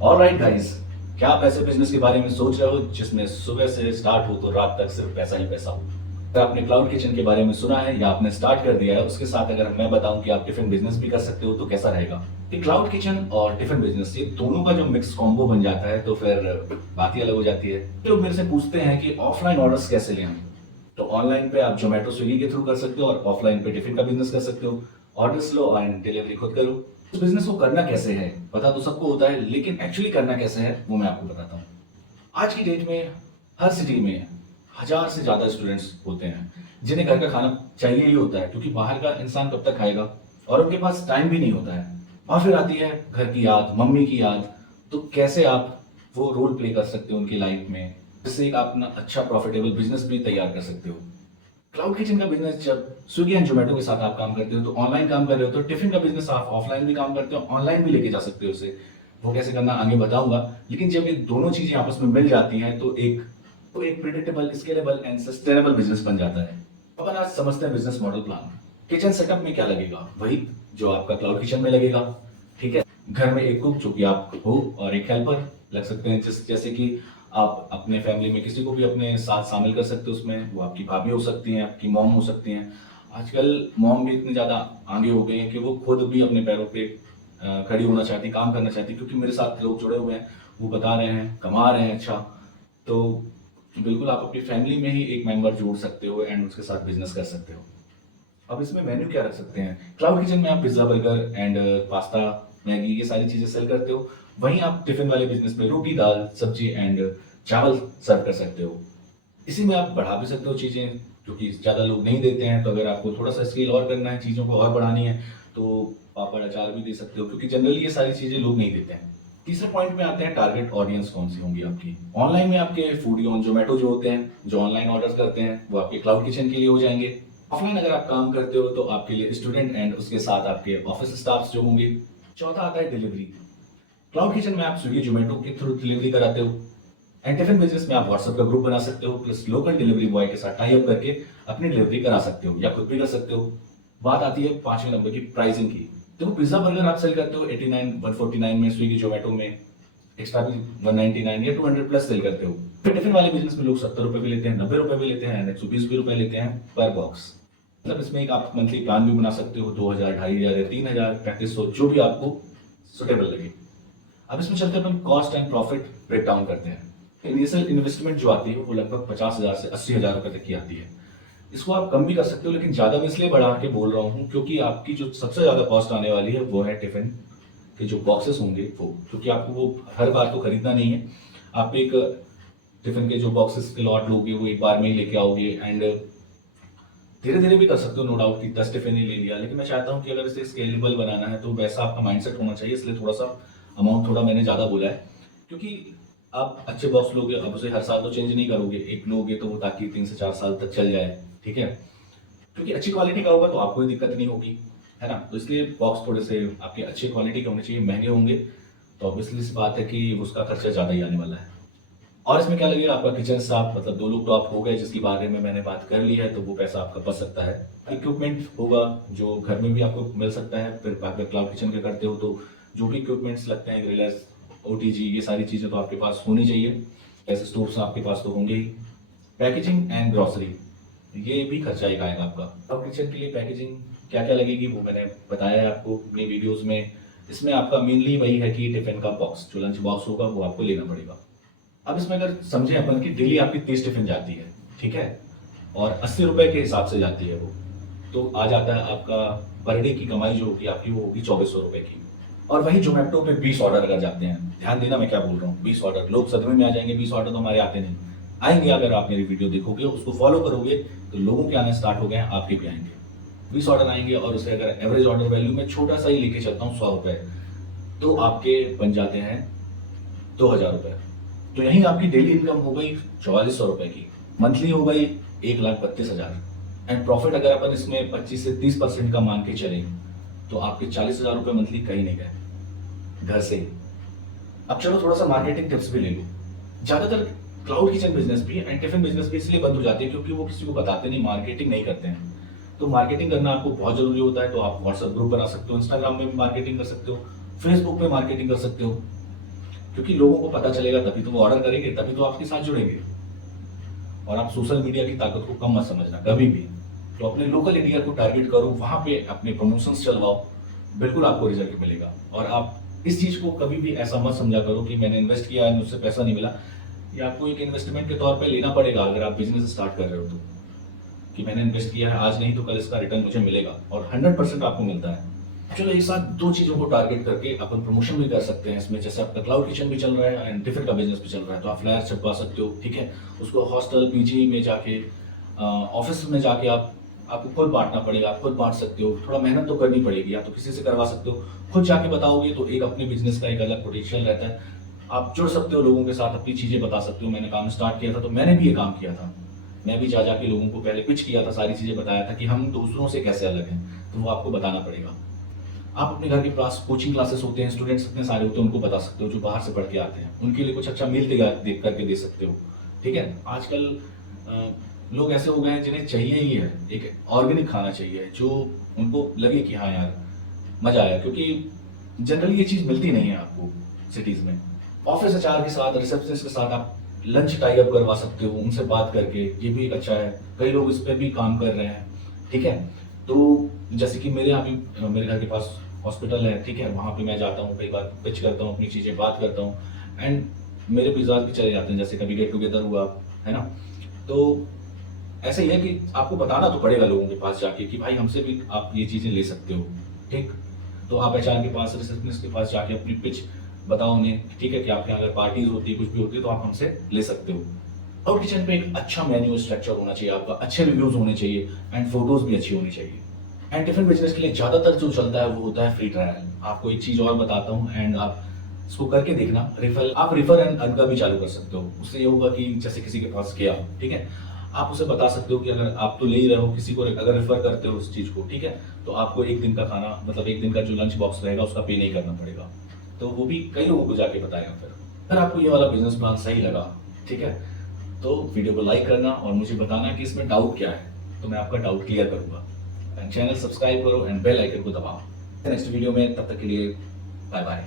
Alright guys, क्या आप ऐसे बिजनेस के बारे में सोच रहे हो जिसमें सुबह से स्टार्ट हो तो रात तक सिर्फ पैसा ही पैसा हो? अगर आपने क्लाउड किचन के बारे में सुना है या आपने स्टार्ट कर दिया है, उसके साथ अगर मैं बताऊं कि आप टिफिन बिजनेस भी कर सकते हो तो कैसा रहेगा? कि क्लाउड किचन और टिफिन बिजनेस, ये दोनों का जो मिक्स कॉम्बो बन जाता है तो फिर बात ही अलग हो जाती है। लोग मेरे से पूछते हैं कि ऑफलाइन ऑर्डर्स कैसे लें हम? तो ऑनलाइन पे आप जोमेटो स्विगी के थ्रू कर सकते हो और ऑफलाइन पे टिफिन का बिजनेस कर सकते हो। ऑर्डर्स लो एंड डिलीवरी खुद करो। इस बिजनेस को करना कैसे है पता तो सबको होता है, लेकिन एक्चुअली करना कैसे है वो मैं आपको बताता हूँ। आज की डेट में हर सिटी में 1000 से ज्यादा स्टूडेंट्स होते हैं जिन्हें घर का खाना चाहिए ही होता है, क्योंकि बाहर का इंसान कब तक खाएगा और उनके पास टाइम भी नहीं होता है। और फिर आती है घर की याद, मम्मी की याद। तो कैसे आप वो रोल प्ले कर सकते हो उनकी लाइफ में, जिससे एक अपना अच्छा प्रॉफिटेबल बिजनेस भी तैयार कर सकते हो। क्लाउड किचन का बिजनेस, जब स्विगी एंड जोमेटो के साथ आप काम करते हो तो ऑनलाइन काम कर रहे हो, तो टिफिन का बिजनेस आप ऑफलाइन भी काम करते हो, ऑनलाइन भी लेके जा सकते हो उसे। वो कैसे करना आगे बताऊंगा। लेकिन जब ये दोनों चीजें आपस में मिल जाती हैं तो एक predictable, scalable and sustainable business बन जाता है। अपन आज समझते हैं business model plan. Kitchen setup में क्या लगेगा? वही जो आपका क्लाउड किचन में लगेगा। ठीक है। घर में एक कुक जो कि आप हो और एक हेल्पर लग सकते हैं, जैसे कि आप अपने फैमिली में किसी को भी अपने साथ शामिल कर सकते हो उसमें। वो आपकी भाभी हो सकती हैं, आपकी मॉम हो सकती हैं। आजकल मॉम भी इतनी ज़्यादा आगे हो गई हैं कि वो खुद भी अपने पैरों पे खड़ी होना चाहती, काम करना चाहती, क्योंकि मेरे साथ लोग जुड़े हुए हैं, वो बता रहे हैं, कमा रहे हैं अच्छा। तो बिल्कुल आप अपनी फैमिली में ही एक मेंबर जोड़ सकते हो एंड उसके साथ बिजनेस कर सकते हो। अब इसमें मेन्यू क्या रख सकते हैं? क्लाउड किचन में आप pizza, burger and pasta, Maggi, ये सारी चीजें सेल करते हो। वहीं आप टिफिन वाले बिजनेस में रोटी, दाल, सब्जी एंड चावल सर्व कर सकते हो। इसी में आप बढ़ा भी सकते हो चीजें, क्योंकि ज्यादा लोग नहीं देते हैं। तो अगर आपको थोड़ा सा स्केल और करना है, चीजों को और बढ़ानी है, तो पापड़ अचार भी दे सकते हो, क्योंकि जनरली ये सारी चीजें लोग नहीं देते हैं। तीसरे पॉइंट में आते हैं, टारगेट ऑडियंस कौन सी होंगी आपकी। ऑनलाइन में आपके फूडी ऑन जोमेटो जो होते हैं, जो ऑनलाइन ऑर्डर करते हैं, वो आपके क्लाउड किचन के लिए हो जाएंगे। ऑफलाइन अगर आप काम करते हो तो आपके लिए स्टूडेंट एंड उसके साथ आपके ऑफिस स्टाफ जो होंगे। चौथा आता है डिलीवरी। क्लाउड किचन में आप स्विगी जोमेटो के थ्रू डिलीवरी कराते हो एंड टिफिन बिजनेस में आप व्हाट्सएप का ग्रुप बना सकते हो, प्लस लोकल डिलीवरी बॉय के साथ टाई अप करके अपनी डिलीवरी करा सकते हो या खुद भी कर सकते हो। बात आती है पांचवें नंबर की, प्राइसिंग की। देखो, पिज्जा बर्गर आप सेल करते हो 89 149 में, स्विगी जोमेटो में एक्स्ट्रा भी 199 या 200 प्लस सेल करते हो। फिर टिफिन वाले बिजनेस में लोग 70 रुपए भी लेते हैं, 90 रुपए भी लेते हैं, 120 भी रुपए लेते हैं पर बॉक्स। मतलब इसमें एक आप मंथली प्लान भी बना सकते हो, 2000, 2500 या 3000, 3500, जो भी आपको सुटेबल लगे। अब इसमें चलते अपन cost and profit break down करते हैं। इनिशियल इन्वेस्टमेंट जो आती है वो लगभग 50,000 से 80,000 रुपए तक की आती है। इसको आप कम भी कर सकते हो, लेकिन ज्यादा मैं इसलिए बढ़ा के बोल रहा हूँ क्योंकि आपकी जो सबसे ज्यादा कॉस्ट आने वाली है वो है टिफिन के जो बॉक्सेस होंगे वो, क्योंकि आपको वो हर बार तो खरीदना नहीं है। आप एक टिफिन के जो बॉक्सेस के लॉट लोगे वो एक बार में ही लेके आओगे एंड धीरे धीरे भी कर सकते हो, नो डाउट कि 10 टिफिन ही ले लिया। लेकिन मैं चाहता हूँ कि अगर इसे स्केलेबल बनाना है तो वैसा आपका माइंडसेट होना चाहिए, इसलिए थोड़ा सा अमाउंट थोड़ा मैंने ज़्यादा बोला है। क्योंकि आप अच्छे बॉक्स लोगे, अब उसे हर साल तो चेंज नहीं करोगे, एक लोगे तो वो ताकि 3 से 4 साल तक चल जाए। ठीक है, क्योंकि अच्छी क्वालिटी का होगा तो आपको दिक्कत नहीं होगी, है ना। तो इसलिए बॉक्स थोड़े से आपके अच्छी क्वालिटी के होने चाहिए, महंगे होंगे तो ऑब्वियसली सी बात है कि उसका खर्चा ज़्यादा ही आने वाला है। और इसमें क्या लगेगा, आपका किचन साफ, मतलब 2 लोग तो आप हो गए जिसके बारे में मैंने बात कर ली है, तो वो पैसा आपका बच सकता है। इक्विपमेंट होगा जो घर में भी आपको मिल सकता है। फिर आप क्लाउड किचन का करते हो तो जो भी इक्विपमेंट्स लगते हैं, ग्रिलर्स, ओटीजी, ये सारी चीज़ें तो आपके पास होनी चाहिए। ऐसे स्टोव्स आपके पास तो होंगे ही। पैकेजिंग एंड ग्रॉसरी, ये भी खर्चा एक आएगा आपका। क्लाउड किचन के लिए पैकेजिंग क्या क्या लगेगी वो मैंने बताया है आपको अपनी वीडियोज़ में। इसमें आपका मेनली वही है कि टिफिन का बॉक्स, जो लंच बॉक्स होगा वो आपको लेना पड़ेगा। अब इसमें अगर समझे अपन कि डेली आपकी 30 टिफिन जाती है, ठीक है, और 80 रुपए के हिसाब से जाती है वो, तो आ जाता है आपका पर डे की कमाई जो होगी आपकी वो होगी 2400 रुपए की। और वही जोमेटो पे 20 ऑर्डर अगर जाते हैं, ध्यान देना मैं क्या बोल रहा हूँ, 20 ऑर्डर, लोग सदमे में आ जाएंगे, 20 ऑर्डर तो हमारे आते नहीं आएंगे। अगर आप मेरी वीडियो देखोगे, उसको फॉलो करोगे, तो लोगों के आने स्टार्ट हो गए, आपके भी आएंगे। 20 ऑर्डर आएंगे और उसे अगर एवरेज ऑर्डर वैल्यू में छोटा सा ही लेके चलता हूँ 100 रुपए, तो आपके बन जाते हैं 2000 रुपए। तो यहीं आपकी डेली इनकम हो गई 4400 रुपए की, मंथली हो गई 1,32,000। एंड प्रॉफिट अगर अपन इसमें 25 से 30% का मान के चलें तो आपके 40,000 रुपए मंथली कहीं नहीं गए, घर से ही। अब चलो थोड़ा सा मार्केटिंग टिप्स भी ले लो। ज्यादातर क्लाउड किचन बिजनेस भी एंड टिफिन बिजनेस भी इसलिए बंद हो जाती है क्योंकि वो किसी को बताते नहीं, मार्केटिंग नहीं करते हैं। तो मार्केटिंग करना आपको बहुत जरूरी होता है। तो आप व्हाट्सएप ग्रुप बना सकते हो, इंस्टाग्राम में भी मार्केटिंग कर सकते हो, फेसबुक पे मार्केटिंग कर सकते हो। क्योंकि लोगों को पता चलेगा तभी तो वो ऑर्डर करेंगे, तभी तो आपके साथ जुड़ेंगे। और आप सोशल मीडिया की ताकत को कम मत समझना कभी भी। तो अपने लोकल एरिया को टारगेट करो, वहाँ पे अपने प्रमोशंस चलवाओ, बिल्कुल आपको रिजल्ट मिलेगा। और आप इस चीज़ को कभी भी ऐसा मत समझा करो कि मैंने इन्वेस्ट किया है, मुझसे पैसा नहीं मिला। ये आपको एक इन्वेस्टमेंट के तौर पे लेना पड़ेगा अगर आप बिज़नेस स्टार्ट कर रहे हो तो, कि मैंने इन्वेस्ट किया है, आज नहीं तो कल इसका रिटर्न मुझे मिलेगा, और 100% आपको मिलता है। चलो एक साथ 2 चीज़ों को टारगेट करके अपन प्रमोशन भी कर सकते हैं इसमें, जैसे आपका क्लाउड किचन भी चल रहा है एंड टिफिन का बिज़नेस भी चल रहा है, तो आप फ्लायर छपवा सकते हो, ठीक है? उसको हॉस्टल, पीजी में जाके, ऑफ़िस में जाके आपको खुद बाँटना पड़ेगा, आप खुद बाँट सकते हो। थोड़ा मेहनत तो करनी पड़ेगी, या तो किसी से करवा सकते हो। खुद जाके बताओगे तो एक अपने बिज़नेस का एक अलग पोटेंशियल रहता है। आप जुड़ सकते हो लोगों के साथ, अपनी चीज़ें बता सकते हो। मैंने काम स्टार्ट किया था, तो मैंने भी ये काम किया था। मैं भी जा के लोगों को पहले पिच किया था, सारी चीज़ें बताया था कि हम दूसरों से कैसे अलग हैं, तो वो आपको बताना पड़ेगा। आप अपने घर के पास कोचिंग क्लासेस होते हैं, स्टूडेंट्स इतने सारे होते हैं, उनको बता सकते हो जो बाहर से पढ़ के आते हैं। उनके लिए कुछ अच्छा मील तैयार दे करके दे सकते हो, ठीक है? आजकल लोग ऐसे हो गए हैं जिन्हें चाहिए ही है, एक ऑर्गेनिक खाना चाहिए, जो उनको लगे कि हाँ यार, मज़ा आया, क्योंकि जनरली ये चीज़ मिलती नहीं है आपको सिटीज़ में। ऑफ़िस एचआर के साथ, रिसेप्शनिस्ट के साथ आप लंच टाई अप करवा सकते हो, उनसे बात करके, ये भी एक अच्छा है। कई लोग इस पे भी काम कर रहे हैं, ठीक है? तो जैसे कि मेरे यहाँ भी मेरे घर के पास हॉस्पिटल है, ठीक है? वहाँ पे मैं जाता हूँ, कई बार पिच करता हूँ, अपनी चीज़ें बात करता हूँ एंड मेरे पिज़्ज़ाज़ भी चले जाते हैं, जैसे कभी गेट टुगेदर हुआ, है ना? तो ऐसा ही है कि आपको बताना तो पड़ेगा लोगों के पास जाके कि भाई हमसे भी आप ये चीज़ें ले सकते हो, ठीक? तो आप एचआर के पास, रिसेप्शनिस्ट के पास जाके अपनी पिच बताओ उन्हें, ठीक है? कि आपके यहाँ अगर पार्टीज़ होती है, कुछ भी होती है, तो आप हमसे ले सकते हो। क्लाउड किचन पे एक अच्छा मेन्यू स्ट्रक्चर होना चाहिए आपका, अच्छे रिव्यूज़ होने चाहिए एंड फ़ोटोज़ भी अच्छी होनी चाहिए। एंड टिफ़िन बिज़नेस के लिए ज़्यादातर जो चलता है वो होता है फ्री ट्रायल। आपको एक चीज़ और बताता हूँ एंड आप इसको करके देखना। आप रेफर एंड अर्न का भी चालू कर सकते हो। उससे ये होगा कि जैसे किसी के पास गया, ठीक है? आप उसे बता सकते हो कि अगर आप तो ले ही रहे हो, किसी को अगर रेफर करते हो उस चीज़ को, ठीक है? तो आपको 1 दिन का खाना, मतलब 1 दिन का जो लंच बॉक्स रहेगा उसका पे नहीं करना पड़ेगा। तो वो भी कई लोगों को जाके बताएगा फिर। अगर आपको ये वाला बिज़नेस प्लान सही लगा, ठीक है? तो वीडियो को लाइक करना और मुझे बताना कि इसमें डाउट क्या है, तो मैं आपका डाउट क्लियर करूँगा। एंड चैनल सब्सक्राइब करो एंड बेल आइकन को दबाओ। नेक्स्ट वीडियो में, तब तक के लिए बाय बाय।